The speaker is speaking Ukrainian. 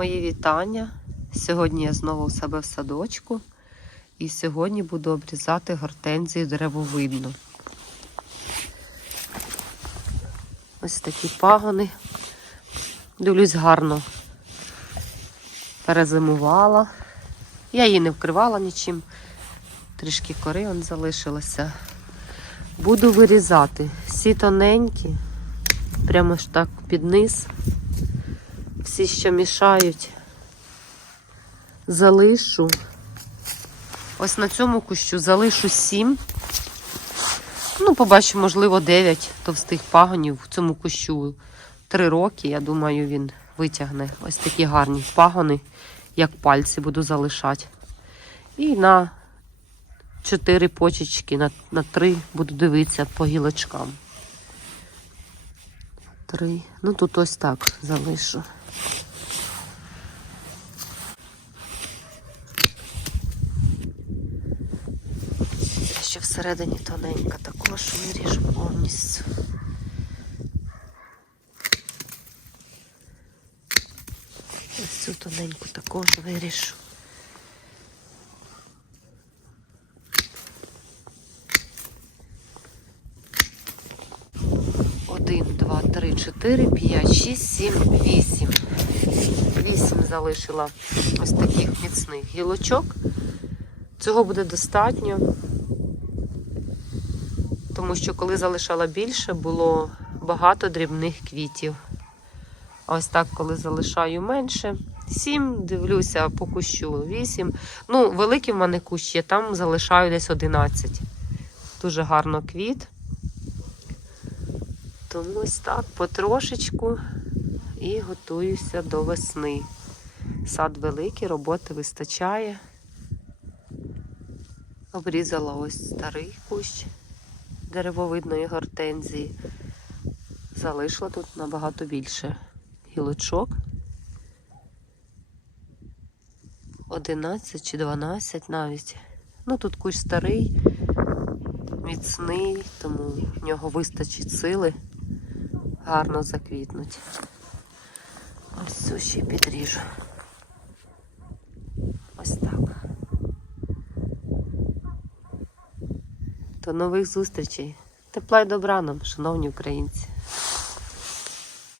Мої вітання. Сьогодні я знову у себе в садочку і сьогодні буду обрізати гортензію деревовидну. Ось такі пагони. Дивлюсь гарно. Перезимувала. Я її не вкривала нічим. Трішки кори он залишилося. Буду вирізати. Всі тоненькі, прямо ж так під низ. Всі, що мішають, залишу. Ось на цьому кущу залишу сім. Ну, побачу, можливо, 9 товстих пагонів. В цьому кущу три роки. Я думаю, він витягне ось такі гарні пагони, як пальці буду залишати. І на чотири почечки, на, на три буду дивитися по гілочкам. Три. Ну тут ось так залишу. Всередині тоненька, також виріжу повністю. Ось цю тоненьку також виріжу. Один, два, три, чотири, п'ять, шість, сім, вісім. Вісім залишила ось таких міцних гілочок. Цього буде достатньо, тому що коли залишала більше, було багато дрібних квітів. Ось так, коли залишаю менше, сім, дивлюся по кущу, вісім. Ну, великий в мене кущ є, там залишаю десь 11. Дуже гарно квіт. Тому ось так потрошечку і готуюся до весни. Сад великий, роботи вистачає. Обрізала ось старий кущ деревовидної гортензії. Залишила тут набагато більше гілочок. 11 чи 12 навіть. Ну тут кущ старий, міцний, тому в нього вистачить сили гарно заквітнуть. Ось цю ще підріжу. Ось так. До нових зустрічей. Тепла й добра нам, шановні українці.